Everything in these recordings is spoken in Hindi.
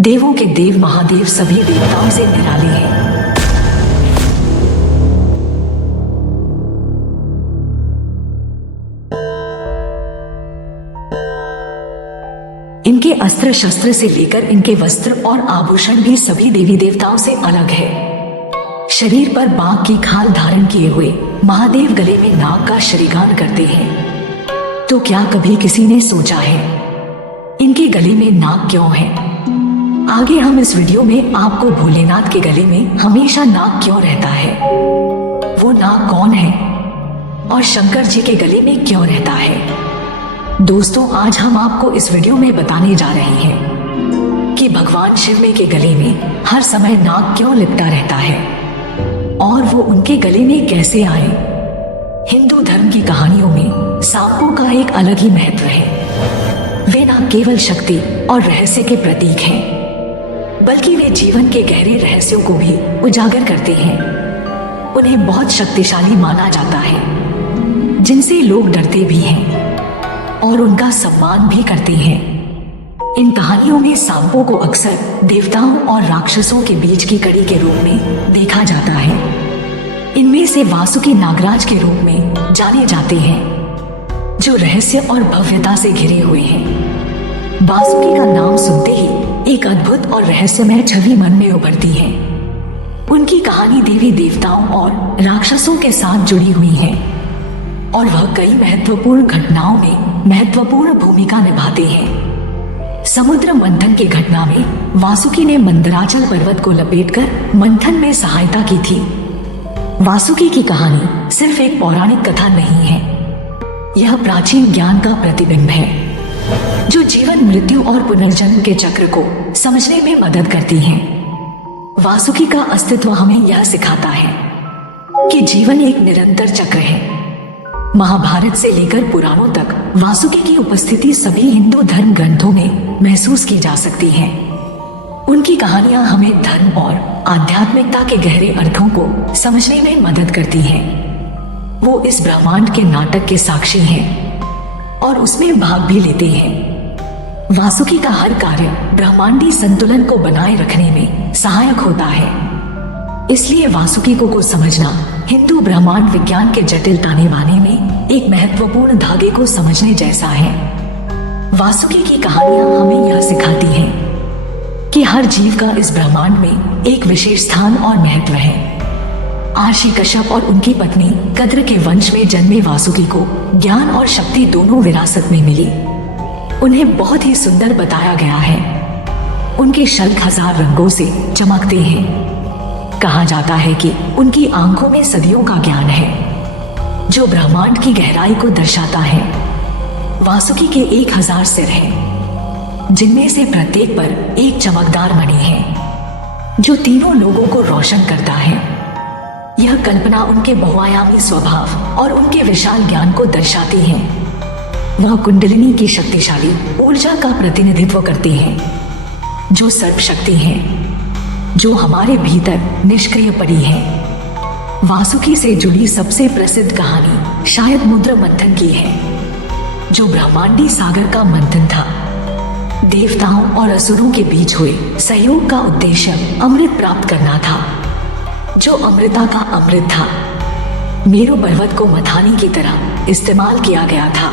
देवों के देव महादेव सभी देवताओं से निराले हैं। इनके अस्त्र शस्त्र से लेकर इनके वस्त्र और आभूषण भी सभी देवी देवताओं से अलग है। शरीर पर बाघ की खाल धारण किए हुए महादेव गले में नाग का श्रीगान करते हैं। तो क्या कभी किसी ने सोचा है इनके गले में नाग क्यों है? आगे हम इस वीडियो में आपको भोलेनाथ के गले में हमेशा नाग क्यों रहता है, वो नाग कौन है और शंकर जी के गले में क्यों रहता है। दोस्तों, आज हम आपको इस वीडियो में बताने जा रहे हैं कि भगवान शिव के गले में हर समय नाग क्यों लिपटा रहता है और वो उनके गले में कैसे आए। हिंदू धर्म की कहानियों में सांपों का एक अलग ही महत्व है। वे न केवल शक्ति और रहस्य के प्रतीक हैं, बल्कि वे जीवन के गहरे रहस्यों को भी उजागर करते हैं। उन्हें बहुत शक्तिशाली माना जाता है, जिनसे लोग डरते भी हैं और उनका सम्मान भी करते हैं। इन कहानियों में सांपों को अक्सर देवताओं और राक्षसों के बीच की कड़ी के रूप में देखा जाता है। इनमें से वासुकी नागराज के रूप में जाने जाते हैं, जो रहस्य और भव्यता से घिरे हुए हैं। वासुकी का नाम सुनते ही एक अद्भुत और रहस्यमय छवि मन में उभरती है। उनकी कहानी देवी देवताओं और राक्षसों के साथ जुड़ी हुई है और वह कई महत्वपूर्ण घटनाओं में महत्वपूर्ण भूमिका निभाते हैं। समुद्र मंथन की घटना में वासुकी ने मंदराचल पर्वत को लपेटकर मंथन में सहायता की थी। वासुकी की कहानी सिर्फ एक पौराणिक कथा नहीं है, यह प्राचीन ज्ञान का प्रतिबिंब है जो जीवन, मृत्यु और पुनर्जन्म के चक्र को समझने में मदद करती है। वासुकी का अस्तित्व हमें यह सिखाता है कि जीवन एक निरंतर चक्र है। महाभारत से लेकर पुराणों तक वासुकी की उपस्थिति सभी हिंदू धर्म ग्रंथों में महसूस की जा सकती है। उनकी कहानियां हमें धर्म और आध्यात्मिकता के गहरे अर्थों को समझने में मदद करती हैं। वो इस ब्रह्मांड के नाटक के साक्षी हैं और उसमें भाग भी लेते हैं। वासुकी का हर कार्य ब्रह्मांडी संतुलन को बनाए रखने में सहायक होता है। इसलिए वासुकी को समझना हिंदू ब्रह्मांड विज्ञान के जटिल ताने बाने में एक महत्वपूर्ण धागे को समझने जैसा है। वासुकी की कहानियां हमें यह सिखाती हैं कि हर जीव का इस ब्रह्मांड में एक विशेष स्थान और महत्व है। आशी कश्यप और उनकी पत्नी कद्र के वंश में जन्मे वासुकी को ज्ञान और शक्ति दोनों विरासत में मिली। उन्हें बहुत ही सुंदर बताया गया है। उनके शल्क 1000 रंगों से चमकते हैं। कहा जाता है कि उनकी आंखों में सदियों का ज्ञान है, जो ब्रह्मांड की गहराई को दर्शाता है। वासुकी के 1000 सिर हैं, जिनमें से प्रत्येक पर एक चमकदार मणि है, जो तीनों लोगों को रोशन करता है। यह कल्पना उनके बहुआयामी स्वभाव और उनके विशाल ज्ञान को दर्शाती है। वह कुंडलिनी की शक्तिशाली ऊर्जा का प्रतिनिधित्व करते हैं, जो सर्वशक्ति है, जो हमारे भीतर निष्क्रिय पड़ी है। वासुकी से जुड़ी सबसे प्रसिद्ध कहानी शायद मुद्र मंथन की है, जो ब्रह्मांडी सागर का मंथन था। देवताओं और असुरों के बीच हुए सहयोग का उद्देश्य अमृत प्राप्त करना था, जो अमृता का अमृत था। मेरु पर्वत को मथानी की तरह इस्तेमाल किया गया था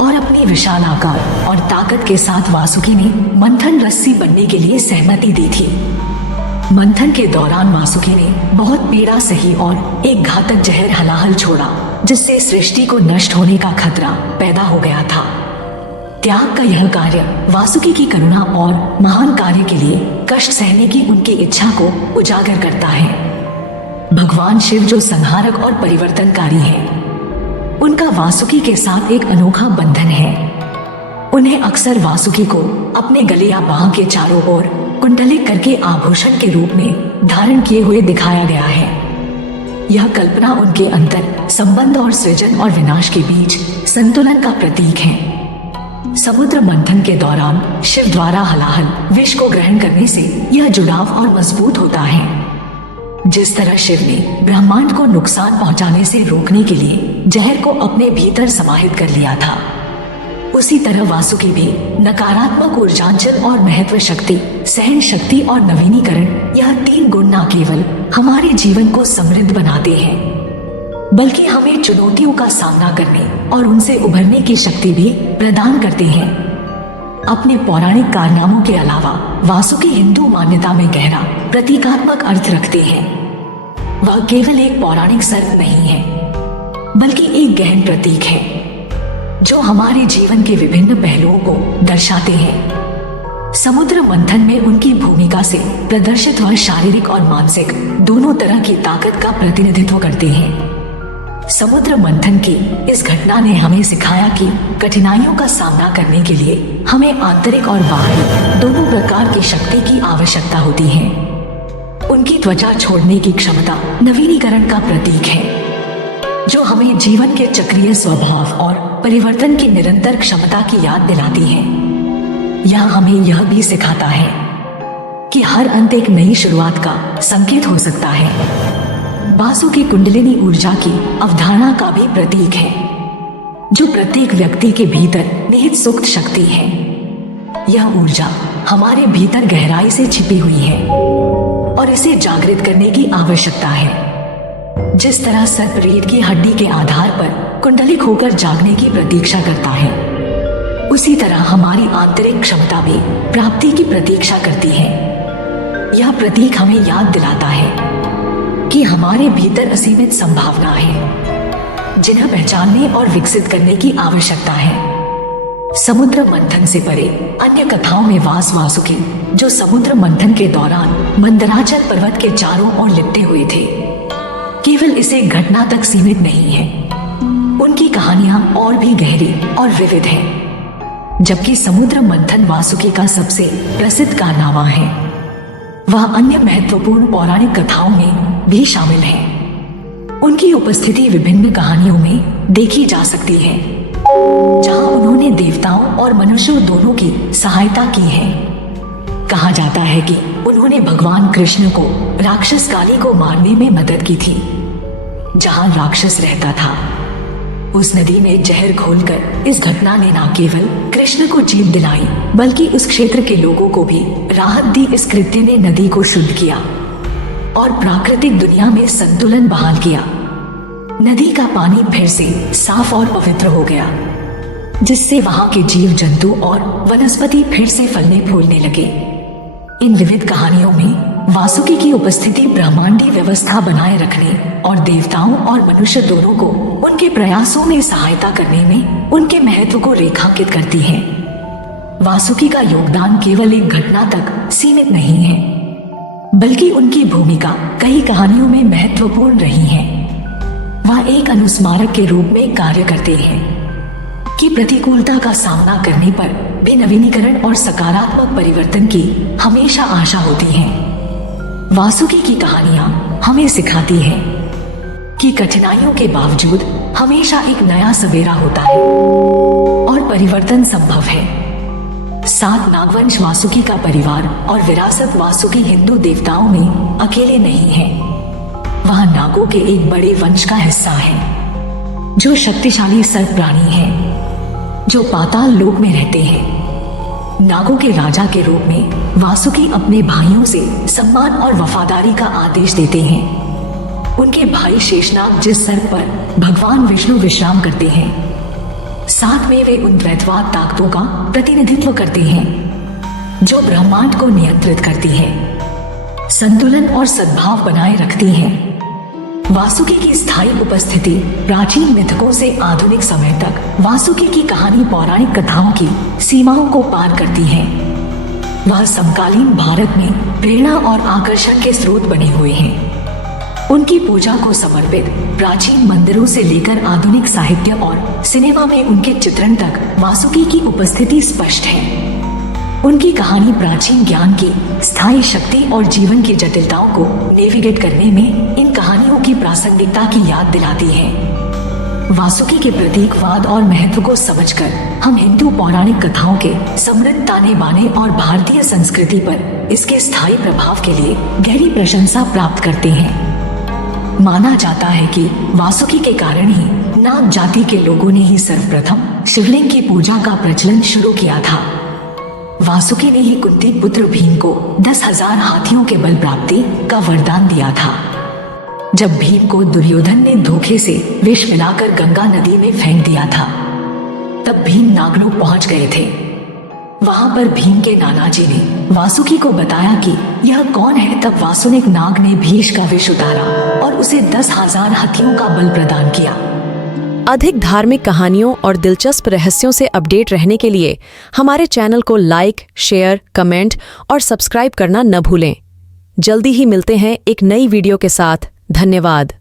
और अपनी विशाल आकार और ताकत के साथ वासुकी ने मंथन रस्सी बनने के लिए सहमति दी थी। मंथन के दौरान वासुकी ने बहुत पीड़ा सही और एक घातक जहर हलाहल छोड़ा, जिससे सृष्टि को नष्ट होने का खतरा पैदा हो गया था। त्याग का यह कार्य वासुकी की करुणा और महान कार्य के लिए कष्ट सहने की उनकी इच्छा को उजागर करता है। भगवान शिव जो संहारक और परिवर्तनकारी है, उनका वासुकी के साथ एक अनोखा बंधन है। उन्हें अक्सर वासुकी को अपने गले या बाह के चारों ओर कुंडलित करके आभूषण के रूप में धारण किए हुए दिखाया गया है। यह कल्पना उनके अंतर संबंध और सृजन और विनाश के बीच संतुलन का प्रतीक है। समुद्र मंथन के दौरान शिव द्वारा हलाहल विष को ग्रहण करने से यह जुड़ाव और मजबूत होता है। जिस तरह शिव ने ब्रह्मांड को नुकसान पहुंचाने से रोकने के लिए जहर को अपने भीतर समाहित कर लिया था, उसी तरह वासुकी भी नकारात्मक ऊर्जांचल और महत्व शक्ति, सहन शक्ति और नवीनीकरण, यह 3 गुण न केवल हमारे जीवन को समृद्ध बनाते हैं बल्कि हमें चुनौतियों का सामना करने और उनसे उभरने की शक्ति भी प्रदान करते हैं। अपने पौराणिक कारनामों के अलावा वासुकी हिंदू मान्यता में गहरा प्रतीकात्मक अर्थ रखते हैं। वह केवल एक पौराणिक सर्प नहीं है बल्कि एक गहन प्रतीक है जो हमारे जीवन के विभिन्न पहलुओं को दर्शाते हैं। समुद्र मंथन में उनकी भूमिका से प्रदर्शित वह शारीरिक और मानसिक दोनों तरह की ताकत का प्रतिनिधित्व करते हैं। समुद्र मंथन की इस घटना ने हमें सिखाया कि कठिनाइयों का सामना करने के लिए हमें आंतरिक और बाहरी दोनों प्रकार की शक्ति की आवश्यकता होती है। उनकी त्वचा छोड़ने की क्षमता नवीनीकरण का प्रतीक है जो हमें जीवन के चक्रीय स्वभाव और परिवर्तन की निरंतर क्षमता की याद दिलाती है। यह हमें यह भी सिखाता है कि हर अंत एक नई शुरुआत का संकेत हो सकता है। वासुकी कुंडलिनी ऊर्जा की अवधारणा का भी प्रतीक है जो प्रत्येक व्यक्ति के भीतर निहित सुप्त शक्ति है। यह ऊर्जा हमारे भीतर गहराई से छिपी हुई है और इसे जागृत करने की आवश्यकता है। जिस तरह सर्प रीढ़ की हड्डी के आधार पर कुंडलिक होकर जागने की प्रतीक्षा करता है, उसी तरह हमारी आंतरिक क्षमता भी प्राप्ति की प्रतीक्षा करती है। यह प्रतीक हमें याद दिलाता है कि हमारे भीतर असीमित संभावना है जिन्हें पहचानने और विकसित करने की आवश्यकता है। समुद्र मंथन से परे अन्य कथाओं में वासुकी जो समुद्र मंथन के दौरान मंदराचल पर्वत के चारों ओर लिपटे हुए थे, केवल इसे घटना तक सीमित नहीं है। उनकी कहानियां और भी गहरी और विविध हैं। जबकि समुद्र मंथन वासुकी का सबसे प्रसिद्ध कारनामा है, वह अन्य महत्वपूर्ण पौराणिक कथाओं में भी शामिल है। उनकी उपस्थिति विभिन्न कहानियों में देखी जा सकती है जहां उन्होंने देवताओं और मनुष्यों दोनों की सहायता की है। कहा जाता है कि उन्होंने भगवान कृष्ण को राक्षस काली को मारने में मदद की थी। जहां राक्षस रहता था उस नदी में जहर घोलकर इस घटना ने न केवल कृष्ण को जीत दिलाई बल्कि उस क्षेत्र के लोगों को भी राहत दी। इस कृत्य ने नदी को शुद्ध किया और प्राकृतिक दुनिया में संतुलन बहाल किया। नदी का पानी फिर से साफ और पवित्र हो गया, जिससे वहां के जीव जंतु और वनस्पति फिर से फलने फूलने लगे। इन विविध कहानियों में वासुकी की उपस्थिति ब्रह्मांडीय व्यवस्था बनाए रखने और देवताओं और मनुष्य दोनों को उनके प्रयासों में सहायता करने में उनके महत्व को रेखांकित करती है। वासुकी का योगदान केवल एक घटना तक सीमित नहीं है बल्कि उनकी भूमिका कई कहानियों में महत्वपूर्ण रही है। वह एक अनुस्मारक के रूप में कार्य करते हैं कि प्रतिकूलता का सामना करने पर भी नवीनीकरण और सकारात्मक परिवर्तन की हमेशा आशा होती है। वासुकी की कहानियां हमें सिखाती है कि कठिनाइयों के बावजूद हमेशा एक नया सवेरा होता है और परिवर्तन संभव है। 7 नागवंश वासुकी का परिवार और विरासत वासुकी हिंदू देवताओं में अकेले नहीं है। वह नागों के एक बड़े वंश का हिस्सा है जो शक्तिशाली सर्प प्राणी है जो पाताल लोक में रहते हैं। नागों के राजा के रूप में वासुकी अपने भाइयों से सम्मान और वफादारी का आदेश देते हैं। उनके भाई शेषनाग जिस सर्प पर भगवान विष्णु विश्राम करते हैं, साथ में वे उन दैत्वाद ताकतों का प्रतिनिधित्व करते हैं जो ब्रह्मांड को नियंत्रित करती है, संतुलन और सद्भाव बनाए रखती हैं। वासुकी की स्थायी उपस्थिति प्राचीन मिथकों से आधुनिक समय तक वासुकी की कहानी पौराणिक कथाओं की सीमाओं को पार करती है। वह समकालीन भारत में प्रेरणा और आकर्षण के स्रोत बने हुए हैं। उनकी पूजा को समर्पित प्राचीन मंदिरों से लेकर आधुनिक साहित्य और सिनेमा में उनके चित्रण तक वासुकी की उपस्थिति स्पष्ट है। उनकी कहानी प्राचीन ज्ञान की स्थायी शक्ति और जीवन की जटिलताओं को नेविगेट करने में इन कहानियों की प्रासंगिकता की याद दिलाती है। वासुकी के प्रतीकवाद और महत्व को समझकर हम हिंदू पौराणिक कथाओं के समृद्ध ताने बाने और भारतीय संस्कृति पर इसके स्थायी प्रभाव के लिए गहरी प्रशंसा प्राप्त करते हैं। माना जाता है कि वासुकी के कारण ही नाग जाति के लोगों ने ही सर्वप्रथम शिवलिंग की पूजा का प्रचलन शुरू किया था। वासुकी ने ही कुंती पुत्र भीम को 10,000 हाथियों के बल प्राप्ति का वरदान दिया था। जब भीम को दुर्योधन ने धोखे से विष मिलाकर गंगा नदी में फेंक दिया था, तब भीम नागलोक पहुंच गए थे। वहां पर भीम के नाना जी ने वासुकी को बताया कि यह कौन है। तब वासुनिक नाग ने भीष का विष उतारा और उसे 10,000 हाथियों का बल प्रदान किया। अधिक धार्मिक कहानियों और दिलचस्प रहस्यों से अपडेट रहने के लिए हमारे चैनल को लाइक, शेयर, कमेंट और सब्सक्राइब करना न भूलें। जल्दी ही मिलते हैं एक नई वीडियो के साथ। धन्यवाद।